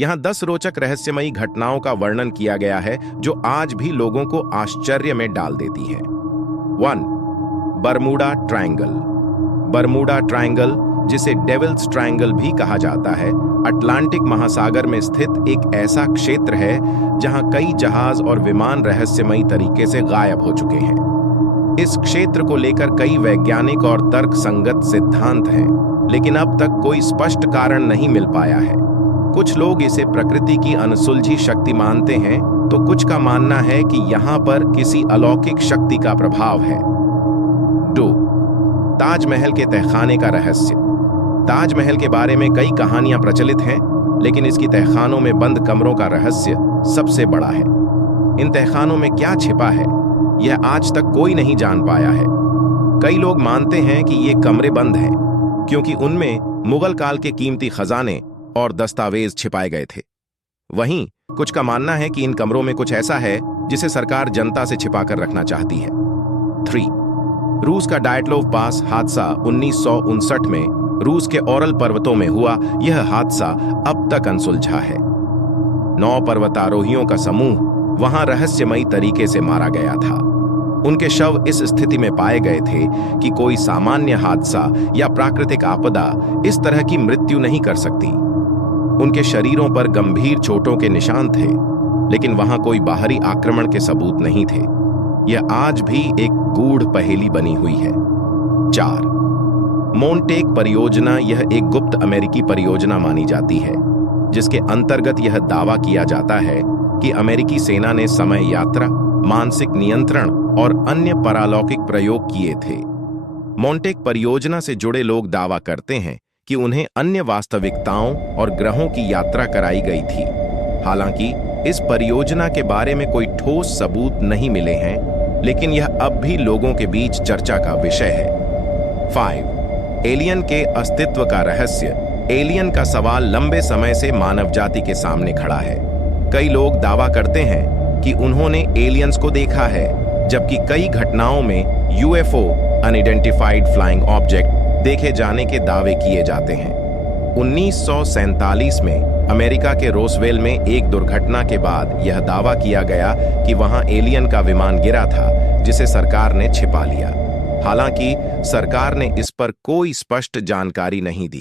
यहाँ 10 रोचक रहस्यमयी घटनाओं का वर्णन किया गया है जो आज भी लोगों को आश्चर्य में डाल देती है। 1. Bermuda triangle. बरमूडा ट्रायंगल, जिसे डेविल्स ट्रायंगल भी कहा जाता है, अटलांटिक महासागर में स्थित एक ऐसा क्षेत्र है जहां कई जहाज और विमान रहस्यमयी तरीके से गायब हो चुके हैं। इस क्षेत्र को लेकर कई वैज्ञानिक और तर्कसंगत सिद्धांत हैं, लेकिन अब तक कोई स्पष्ट कारण नहीं मिल पाया है। कुछ लोग इसे प्रकृति की अनसुलझी शक्ति मानते हैं, तो कुछ का मानना है कि यहाँ पर किसी अलौकिक शक्ति का प्रभाव है। 2. ताजमहल के तहखाने का रहस्य। ताजमहल के बारे में कई कहानियां प्रचलित हैं, लेकिन इसकी तहखानों में बंद कमरों का रहस्य सबसे बड़ा है। इन तहखानों में क्या छिपा है, यह आज तक कोई नहीं जान पाया है। कई लोग मानते हैं कि ये कमरे बंद हैं, क्योंकि उनमें मुगल काल के कीमती खजाने और दस्तावेज छिपाए गए थे। वहीं कुछ का मानना है कि इन कमरों में कुछ ऐसा है जिसे सरकार जनता से छिपाकर रखना चाहती है। 3. रूस का डायटलोव पास हादसा। 1959 में रूस के ओरल पर्वतों में हुआ यह हादसा अब तक अनसुलझा है। 9 पर्वतारोहियों का समूह वहां रहस्यमयी तरीके से मारा गया था। उनके शव इस स्थिति में पाए गए थे कि कोई सामान्य हादसा या प्राकृतिक आपदा इस तरह की मृत्यु नहीं कर सकती। उनके शरीरों पर गंभीर चोटों के निशान थे, लेकिन वहां कोई बाहरी आक्रमण के सबूत नहीं थे। यह आज भी एक गूढ़ पहेली बनी हुई है। 4. मोनटेक परियोजना। यह एक गुप्त अमेरिकी परियोजना मानी जाती है, जिसके अंतर्गत यह दावा किया जाता है कि अमेरिकी सेना ने समय यात्रा, मानसिक नियंत्रण और अन्य परालौकिक प्रयोग किए थे। मोनटेक परियोजना से जुड़े लोग दावा करते हैं कि उन्हें अन्य वास्तविकताओं और ग्रहों की यात्रा कराई गई थी। हालांकि इस परियोजना के बारे में कोई ठोस सबूत नहीं मिले हैं, लेकिन यह अब भी लोगों के बीच चर्चा का विषय है। 5. एलियन के अस्तित्व का रहस्य। एलियन का सवाल लंबे समय से मानव जाति के सामने खड़ा है। कई लोग दावा करते हैं कि उन्होंने एलियंस को देखा है, जबकि कई घटनाओं में यूएफओ अनआइडेंटिफाइड फ्लाइंग ऑब्जेक्ट देखे जाने के दावे किए जाते हैं। 1947 में अमेरिका के रोसवेल में एक दुर्घटना के बाद यह दावा किया गया कि वहां एलियन का विमान गिरा था, जिसे सरकार ने छिपा लिया। हालांकि सरकार ने इस पर कोई स्पष्ट जानकारी नहीं दी।